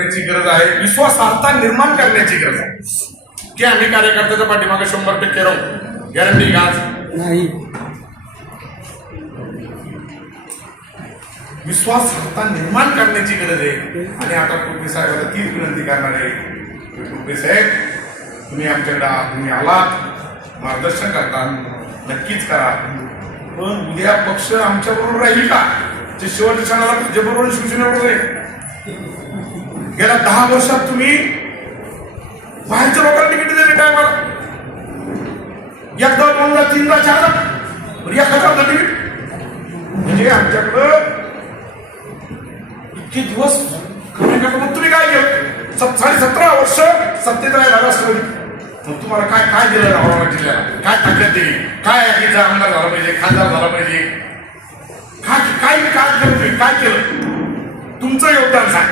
करण्याची गरज आहे. विश्वासार्हता निर्माण करण्याची गरज आहे. की आम्ही कार्यकर्त्याच्या पाठीमागे शंभर टक्के राहू. गॅरंटी घास नाही. विश्वासार्हता निर्माण करण्याची गरज आहे. आणि आता टोपे साहेबाला तीच विनंती करणार आहे. की टोपे साहेब तुम्ही आमच्याकडे तुम्ही आलात. मार्गदर्शन करता. नक्कीच करा. पण उद्या पक्ष आमच्या बरोबर राहील का? जे शेवटच्या क्षणाला भाजपबरोबर शिवसेनेबरोबर आहे गेल्या दहा वर्षात तुम्ही बाहेरच्या लोकांनी किती दिले काय मला एकदा दोनदा तीनदा चारदा. बरं, एक हजार तिकीट. म्हणजे आमच्याकडं इतके दिवस कमी मग तुम्ही काय केलं? सत साडे सतरा वर्ष सत्तेत राहिला राष्ट्रवादी मग तुम्हाला काय काय दिलं औरंगाबाद जिल्ह्याला? काय ताकद दिली? काय याचा आमदार झाला पाहिजे खासदार झाला पाहिजे? काय काय काय केलं तुम्ही? काय केलं? तुमचं योगदान सांग.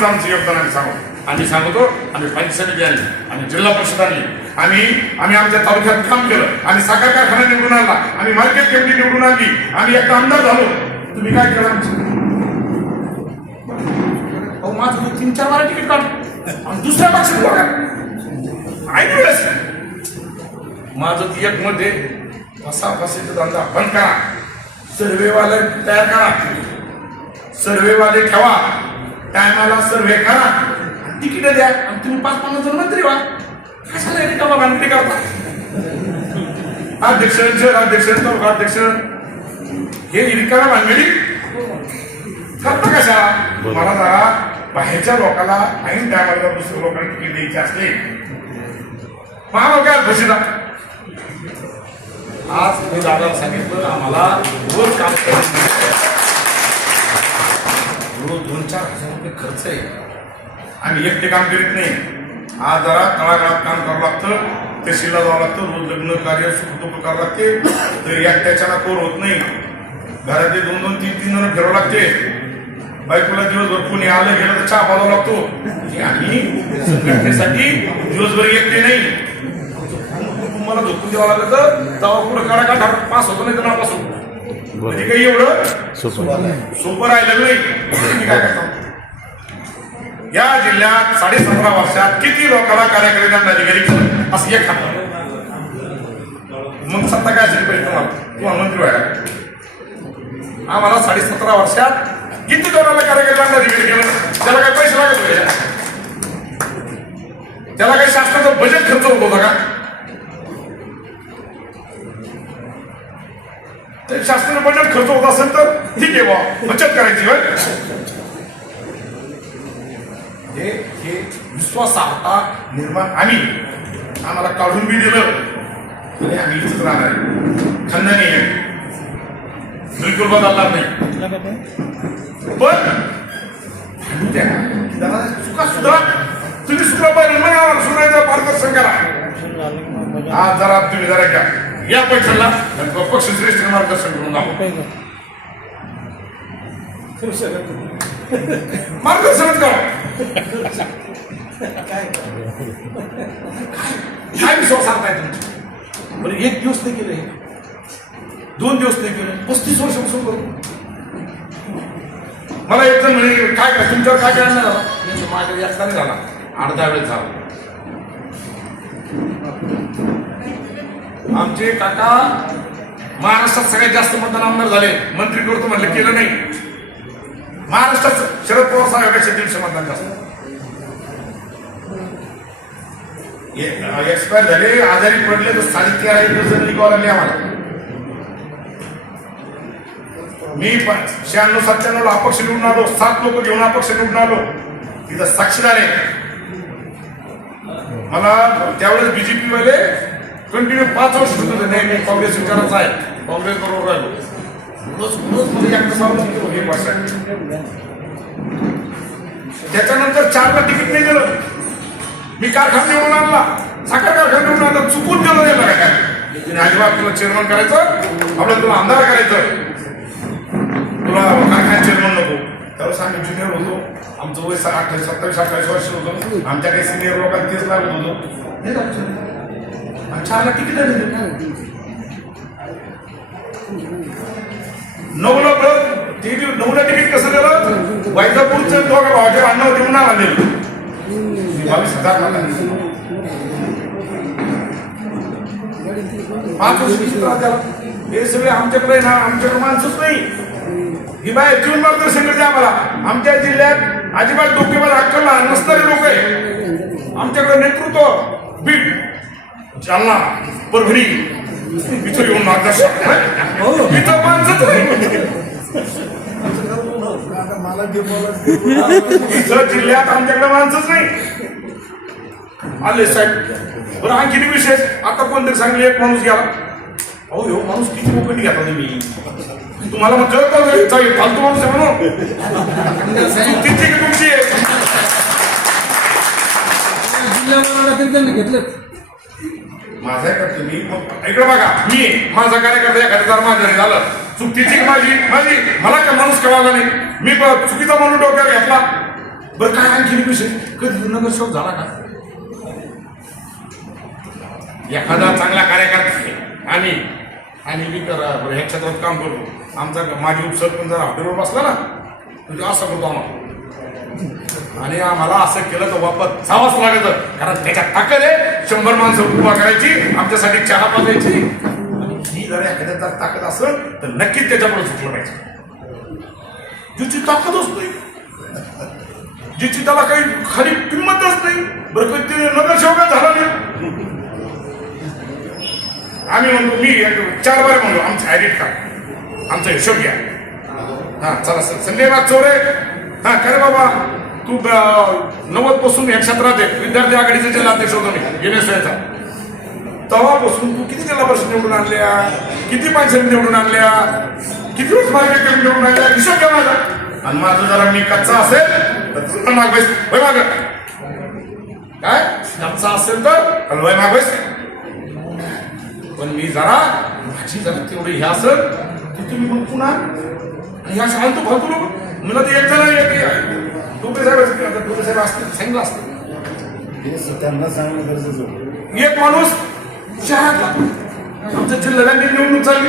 मग आमचं योगदान आम्ही सांगू. आम्ही सांगतो आम्ही पंचायत समिती आणली आम्ही जिल्हा परिषद आम्ही आम्ही आमच्या तालुक्यात काम केलं. आम्ही साखर कारखाना निवडून आला आम्ही मार्केट कमिटी निवडून आली आम्ही एकदा आमदार झालो. तुम्ही काय केलं आमचं? अहो माझं तीन चार बारा तिकीट काढ आणि दुसऱ्या पक्षात बघा. ऐन वेळेस माझं ती एक मध्ये फसा फसीचा धंदा बंद करा. सर्वेवाले तयार करा. सर्वेवाले ठेवा. टायमाला सर्वे करा. तिकीट द्या. आणि तुम्ही पाच पन्नास जण मंत्री व्हा. कशाला रिकामा भानगडी करता? अध्यक्ष अध्यक्ष अध्यक्ष. हे रिकामा भानगडी. करता कशा? मला जरा बाहेरच्या लोकांना ऐन टायमाला दुसऱ्या लोकांना तिकीट द्यायचे असले. काय घोषिता आज मी दादा सांगितलं आम्हाला रोज काम करायचं रोज दोन चार हजार रुपये खर्च आहे. आम्ही एकटे काम करीत नाही. आज जरा तळागाळात काम करावं लागतं तहसीलला जावं लागतं रोज लग्न कार्य सुखदुःख करावं लागते. तर एकट्याच्याला कोर होत नाही. घरातले दोन दोन तीन तीन जण फिरावं लागते. बायकोला दिवसभर कोणी आलं गेलं तर चहा पाहावा लागतो. म्हणजे आम्ही संघटनेसाठी दिवसभर एकटे नाही. कुटुंबाला झोपून द्यावं तर तेव्हा पुढे काढा काढा. पास होतो नाही तर नापास होतो. म्हणजे काही एवढं सोपं राहिलं नाही. काय करता? या जिल्ह्यात साडे सतरा वर्षात किती लोकांना कार्यकारी दंडाधिकारी? असं एक खातं मग सत्ता काय असेल पाहिजे तुम्हाला? तुम्हाला मंत्री व्हायला आम्हाला साडे सतरा वर्षात किती जणांना कार्यकारी दंडाधिकारी केलं? त्याला काही पैसे लागत होते? त्याला काही शासनाचं बजेट खर्च होत होता का? ते शासनाचं बजेट खर्च होत असेल तर ठीक आहे बा बचत करायची होय? हे हे विश्वासार्हता निर्माण आम्ही आम्हाला काढून बी दिलं आणि आम्ही इथंच राहणार आहे. खंड नाही आहे. बिलकुल बदलणार नाही. पण द्या चुका सुधारा तुम्ही सुद्धा आम्हाला सुधारायचा मार्गदर्शन करा. आज जरा तुम्ही जरा घ्या. या पैशाला पक्ष श्रेष्ठ मार्गदर्शन करून दाखवा. मार्गदर्शनच करा. काय विश्वास सांगताय तुमचे बरं एक दिवस नाही केलं. दोन दिवस नाही केलं पस्तीस वर्षापासून करू मला एक जण म्हणे काय काय तुमच्यावर काय नाही झाला माझ्या नाही झाला. अर्धा वेळ झाला. आमचे काका महाराष्ट्रात सगळ्यात जास्त मतदान आमदार झाले. मंत्री करतो म्हटलं केलं नाही. महाराष्ट्रात शरद पवार साहेबापेक्षा दीडशे मतदान जास्त. एक्सपायर झाले आजारी पडले तर स्थानिक तेरा एक जण निघावं लागले आम्हाला. मी शहाण्णव सत्त्याण्णव ला अपक्ष निवडून आलो सात लोक घेऊन अपक्ष निवडून आलो. तिथं साक्षीदार आहे. मला त्यावेळेस बीजेपी वाले कंटिन्यू पाच वर्ष सुद्धा होते नाही मी काँग्रेस विचाराचा आहे काँग्रेस बरोबर राहिलो रोज म्हणूनच मध्ये एकटा सांगून केलं हे भाषा त्याच्यानंतर चारला तिकीट नाही दिलं मी कारखाना निवडून आणला. साखर कारखाना निवडून आणला. चुकून गेलो नाही बघा काय तिने अजिबात तुला चेअरमन करायचं आपलं तुला आमदार करायचं. तुला कारखान्यात चेअरमन नको. त्यावेळेस आम्ही ज्युनियर होतो. आमचं वय सा- अठ्ठावीस सत्तावीस अठ्ठावीस वर्ष होतं. आमच्या काही सिनियर लोकांना तेच लागत होतो. हे झालं. आणि चारला तिकीट दिलं नऊला परत ते नऊला तिकीट कसं दिलं वैजापूरचं दोघं भावाचे भांडणं होते म्हणून आम्हाला दिलं बावीस हजार मला पाच हे सगळे आमच्याकडे ना आमच्याकडे माणसंच नाही. ही बाय जून मार्गदर्शन करते आम्हाला. आमच्या जिल्ह्यात अजिबात डोकेबाज अक्कल नसणारे लोक आहे आमच्याकडे नेतृत्व बीड जालना परभणी इथं येऊन मार्गदर्शन इथं माणसंच नाही. इथं जिल्ह्यात आमच्याकडे माणसंच नाही. आले साहेब. बरं आणखी विशेष. आता कोणतरी सांगले एक माणूस गेला. अहो ह्यो माणूस किती मोकळी घेतला तुम्ही. तुम्हाला मग कळत फालतू माणूस आहे म्हणून. की तुमची? आहे? घेतलं माझा आहे मी मग इकडे बघा मी माझा कार्यकर्ता एखाद्या माझ्या घरी झालं चुकीची माझी माझी मला का माणूस कळाला नाही? मी ब- चुकीचा म्हणून डोक्यावर घेतला? बरं काय आणखी विषय? कधी नगरसेवक झाला का? एखादा चांगला कार्यकर्ता आहे. आणि आणि मी तर ह्या क्षेत्रात काम करतो आमचा माझी उपसरपंच जर हॉटेलवर बसला ना. म्हणजे असं करतो आम्हाला. आणि आम्हाला असं केलं तर वापस जावंच लागत कारण त्याच्या ताकद आहे. शंभर माणसं उभा करायची आमच्यासाठी चहा पाजायची. आणि ही जर एखाद्यात जर ताकद असेल तर नक्कीच त्याच्यामुळे सुटलं पाहिजे. जिची ताकदच नाही जिची त्याला काही खाली किंमतच नाही. बरं कधी ते नगरसेवक झाला नाही. आम्ही म्हणतो मी चार बार म्हणलो आमचं ऍडिट का आमचा हिशोब घ्या. हा चला सर संजय चोरे हा काय रे बाबा. तू नव्वदपासून या क्षेत्रात आहे. विद्यार्थी आघाडीचा जिल्हा अध्यक्ष होतो मी युनेस्कोचा तेव्हापासून तू किती जिल्हा परिषद निवडून आणल्या? किती पंचायत निवडून आणल्या? किती वर्ष महाविद्यालय निवडून आणल्या? हिशोब घ्या माझा. आणि माझं जरा मी कच्चा असेल तर तुझं माग बैस वय माग. काय? कच्चा असेल तर हल वय माग बैस पण मी जरा माझी जरा तेवढी हे असेल की तुम्ही मग पुन्हा आणि ह्या शाळेत फालतू लोक मला ते एक जण एक टोपे साहेब असतील टोपे साहेब असतील सांगितलं असतं हे त्यांना सांगणं गरजेचं. एक माणूस शहरातला आमच्या जिल्हा निवडणूक चालली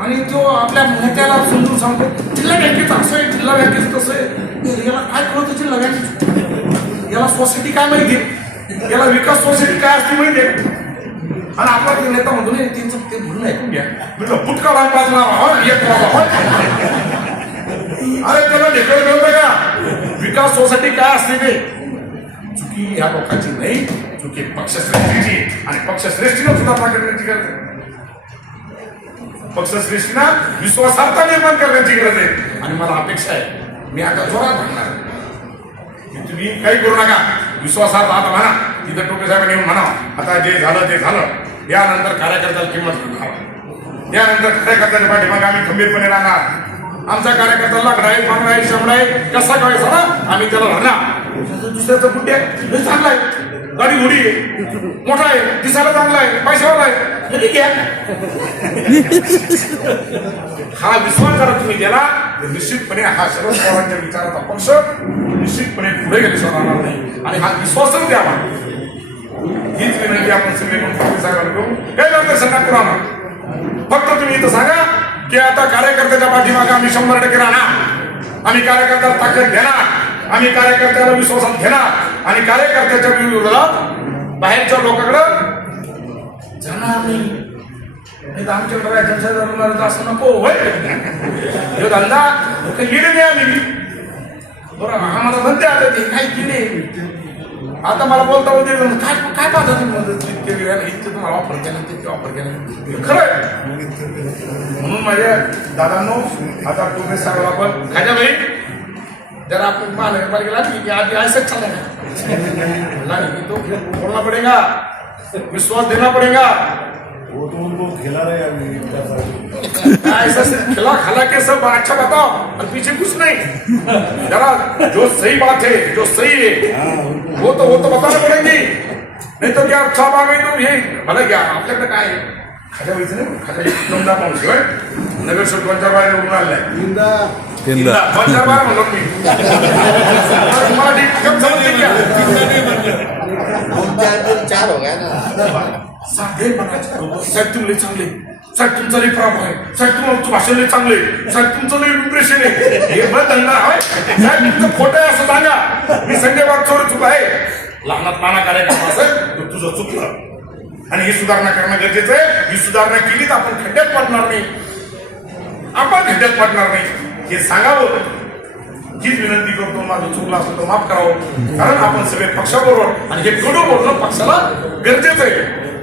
आणि तो आपल्या मोठ्याला समजून सांगतो जिल्हा बँकेचं असं आहे जिल्हा बँकेचं तसं आहे. याला काय कळतं जिल्हा बँकेचं याला सोसायटी काय माहिती? आहे? याला विकास सोसायटी काय असते माहिती आहे? आणि आपला ते नेता म्हणतो नाही त्यांचं ते म्हणणं ऐकून घ्या. म्हटलं फुटका पाजणार आहोत एक वाजा. अरे त्याला ढेकळ मिळतं का विकास सोसायटी काय असते ते? चुकी ह्या लोकांची नाही चुकी पक्षश्रेष्ठीची. आणि पक्षश्रेष्ठीनं सुद्धा करण्याची गरज आहे. पक्षश्रेष्ठीनं विश्वासार्हता निर्माण करण्याची गरज आहे. आणि मला अपेक्षा आहे मी आता जोरात म्हणणार की तुम्ही काही करू नका. विश्वासार्थ आता म्हणा. तिथं टोपे साहेबांनी येऊन म्हणा. आता जे झालं ते झालं. यानंतर कार्यकर्त्याला किंमत देणार यानंतर कार्यकर्त्याच्या पाठीमागे आम्ही खंबीरपणे राहणार. आमचा कार्यकर्ता आहे मागणार आहे कसा काय झाला आम्ही त्याला राहणार. दुसऱ्याचं कुठे आहे. चांगलं चांगला आहे. गाडी घोडी आहे. मोठा आहे. दिसायला चांगला आहे. पैशावर आहे. घ्या ठीक आहे. हा विश्वास जरा तुम्ही गेला तर निश्चितपणे हा शरद पवारांच्या विचाराचा पक्ष. निश्चितपणे पुढे गेल्याशिवाय राहणार नाही. आणि हा विश्वासच द्यावा हीच विनंती आपण सगळे म्हणून साहेबांना करू. हे मार्गदर्शन नका पुराणा की आता कार्यकर्त्याच्या पाठीमागे आम्ही शंभर टक्के राहणार. आम्ही कार्यकर्त्याला ताकद घेणार आम्ही कार्यकर्त्याला विश्वासात घेणार. आणि कार्यकर्त्याच्या विरोधात बाहेरच्या लोकांकडं जाणार नाही. नाही तर असं नको होय? हे धंदा काही येणे नाही आम्ही बरं आम्हाला म्हणते आता ते काही किडे आता मला बोलता बोलते काय काय पाहता तुम्ही म्हणतात, इतके वेळा इतके तुम्हाला ऑफर केला तिथे ऑफर केला खरं आहे. म्हणून माझ्या दादांनो आता तुम्ही सांगा आपण खाजा भाई जरा आपण महानगरपालिकेला की आधी ऐसा चालला नाही तो बोलना पड़ेगा विश्वास देना पड़ेगा वो तो उनको खिला रहे हैं अभी त्यासाठी. ऐसा सिर्फ खिला खिला के सब अच्छा बताओ और पीछे कुछ नहीं। जरा जो सही बात है जो सही है। हाँ, वो तो वो तो बताना पड़ेगी। नहीं तो क्या अच्छा आ गई तो ये भला क्या आपल्याकडे काय आहे? खाजा व्हायचं नाही खाजा दोनदा पाहून शिवाय नगर पंचार बाहेर तीनदा पंचार बाहेर म्हणलो मी ठीक कम समजते क्या? चार हो गया ना। साधेपणाचे लोक साहेब तुम्ही चांगले साहेब तुमचं लई प्रॉब आहे साहेब तुमचं भाषण लई चांगले साहेब तुमचं लई इम्प्रेशन आहे हे बघ दंगा आहे साहेब तुमचं खोटं आहे असं सांगा. मी संजय बाग चोर आहे. लहानात लहाना कार्यक्रम असेल तर तुझं चुकलं. आणि ही सुधारणा करणं गरजेचं आहे. ही सुधारणा केली तर आपण खड्ड्यात पडणार नाही. आपण खड्ड्यात पडणार नाही. हे सांगावं. हीच विनंती करतो माझं चुकलं असेल तर माफ करावं. कारण आपण सगळे पक्षाबरोबर आणि हे गोड बोलणं पक्षाला गरजेचं आहे.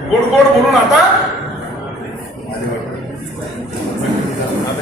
गोड गोड बोलून आता